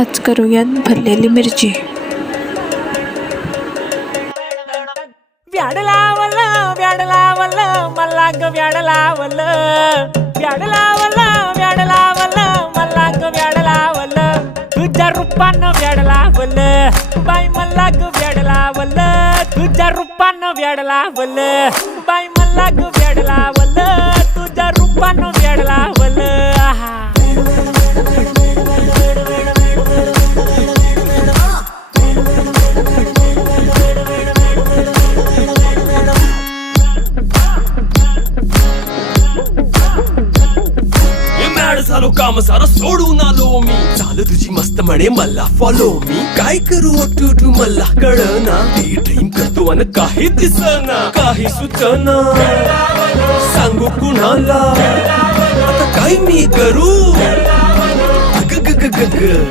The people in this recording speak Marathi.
आज करूयात भरलेली मिरची. व्याड लावलं व्याड लावलं मला ग व्याड लावलं व्याड लावलं व्याड लावलं मला ग व्याड लावलं तुझ्या रूपानं व्याड लावलं बाई मला ग व्याड लावलं तुझ्या रूपानं व्याड लावलं बाई मला ग व्याड लावलं तुझ्या रूपानं व्याड लावलं. आहा झालो काम सारं सोडून आलो मी. चाल तुझी मस्त म्हणे मला फॉलो मी. काय करू टू मला कळना. ती ड्रीम करतो अन काही दिसना काही सुचना. सांगू कुणाला आता काय मी करू. ग ग ग ग ग